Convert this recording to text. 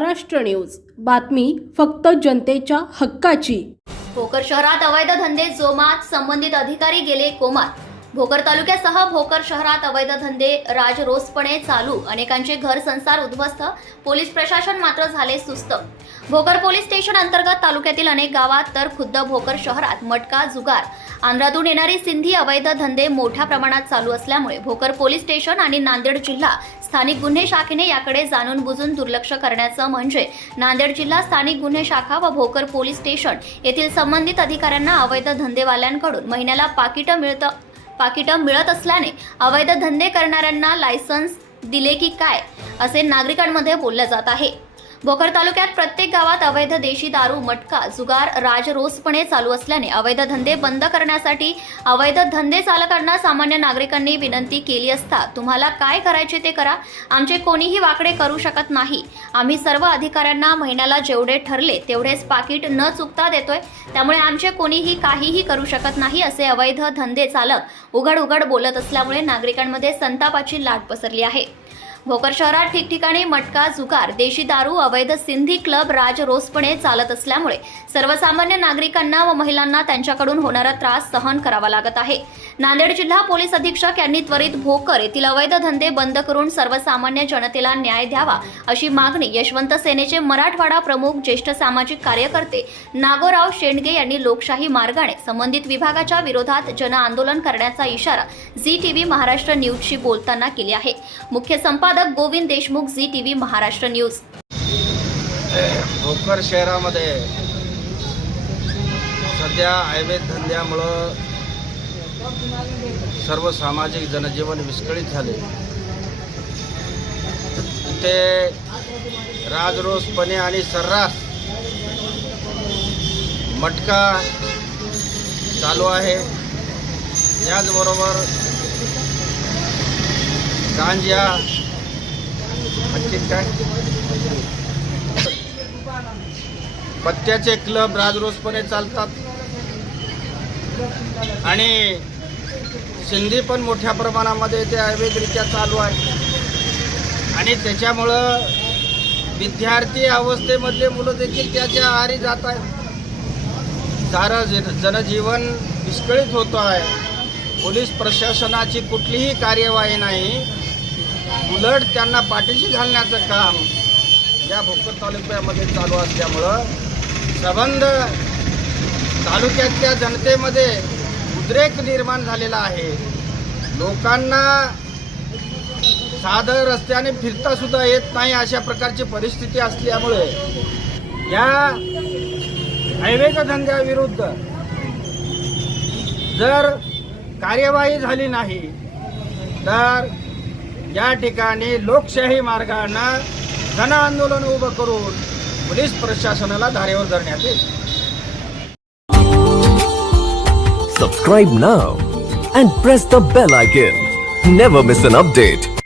Maharashtra news. बातमी फक्त जनतेच्या हक्काची. भोकर शहरात अवैध धंदे जोमात संबंधित अधिकारी गेले कोमात. भोकर तालुक्यासह भोकर शहरात अवैध धंदे राजरोसपणे चालू. अनेकांचे घर संसार उद्ध्वस्त. पोलीस प्रशासन मात्र झाले सुस्त. भोकर पोलीस स्टेशन अंतर्गत तालुक्यातील अनेक गावात तर खुद्द भोकर शहरात मटका जुगार. आंध्रातून येणारी सिंधी अवैध धंदे मोठ्या प्रमाणात चालू असल्यामुळे भोकर पोलीस स्टेशन आणि नांदेड जिल्हा स्थानिक गुन्हे शाखेने याकडे जाणून बुजून दुर्लक्ष करण्याचं म्हणजे नांदेड जिल्हा स्थानिक गुन्हे शाखा व भोकर पोलीस स्टेशन येथील संबंधित अधिकाऱ्यांना अवैध धंदेवाल्यांकडून महिन्याला पाकिटं मिळतं पाकिटं मिळत असल्याने अवैध धंदे करणाऱ्यांना लायसन्स दिले की काय असे नागरिकांमध्ये बोललं जात आहे. भोकर तालुक्यात प्रत्येक गावात अवैध देशी दारू मटका जुगार राजरोसपणे चालू असल्याने अवैध धंदे बंद करण्यासाठी अवैध धंदे चालकांना सामान्य नागरिकांनी विनंती केली असता तुम्हाला काय करायचे ते करा. आमचे कोणीही वाकडे करू शकत नाही. आम्ही सर्व अधिकाऱ्यांना महिन्याला जेवढे ठरले तेवढेच पाकिट न चुकता देतोय. त्यामुळे आमचे कोणीही काहीही करू शकत नाही असे अवैध धंदे चालक उघड उघड बोलत असल्यामुळे नागरिकांमध्ये संतापाची लाट पसरली आहे. भोकर शहरात ठिकठिकाणी मटका जुगार देशी दारू अवैध सिंधी क्लब राजरोसपणे चालत असल्यामुळे सर्वसामान्य नागरिकांना व महिलांना त्यांच्याकडून होणारा त्रास सहन करावा लागत आहे. नांदेड जिल्हा पोलीस अधीक्षक यांनी त्वरित भोकर येथील अवैध धंदे बंद करून सर्वसामान्य जनतेला न्याय द्यावा अशी मागणी यशवंत सेनेचे मराठवाडा प्रमुख ज्येष्ठ सामाजिक कार्यकर्ते नागोराव शेंडगे यांनी लोकशाही मार्गाने संबंधित विभागाच्या विरोधात जन आंदोलन करण्याचा इशारा झी टीव्ही महाराष्ट्र न्यूजशी बोलताना केली आहे. मुख्य संपादक Govind Deshmukh Zee T V Maharashtra news. Bhokar शहरामध्ये सध्या आयुर्वेद धंद्यामुळं सर्व सामाजिक जनजीवन विस्कळीत झाले. ते राजरोसपणे आणि सर्रास मटका चालू आहे. त्याचबरोबर गांजा काय? पत्त्याचे क्लब राजरोसपणे चालतात. आणि सिंधी पण मोठ्या प्रमाणामध्ये ते अवैधरित्या चालू आहे. आणि त्याच्यामुळं विद्यार्थी अवस्थेमधले मुलं देखील त्याच्या आहारी जात आहेत. सारं जन- जनजीवन विस्कळीत होतं आहे. पोलीस प्रशासनाची कुठलीही कार्यवाही नाही. उलट त्यांना पाठीशी घालण्याचं काम या भोकर तालुक्यामध्ये चालू असल्यामुळं संबंध तालुक्यातल्या जनतेमध्ये उद्रेक निर्माण झालेला आहे. लोकांना साधं रस्त्याने फिरता सुद्धा येत नाही अशा प्रकारची परिस्थिती असल्यामुळे या हायवेच्या धंद्याविरुद्ध जर कार्यवाही झाली नाही तर या ठिकाणी लोकशाही मार्गानं जन आंदोलन उभं करून पोलीस प्रशासनाला धारेवर धरण्यात येईल Subscribe now and press the bell icon. Never miss an update.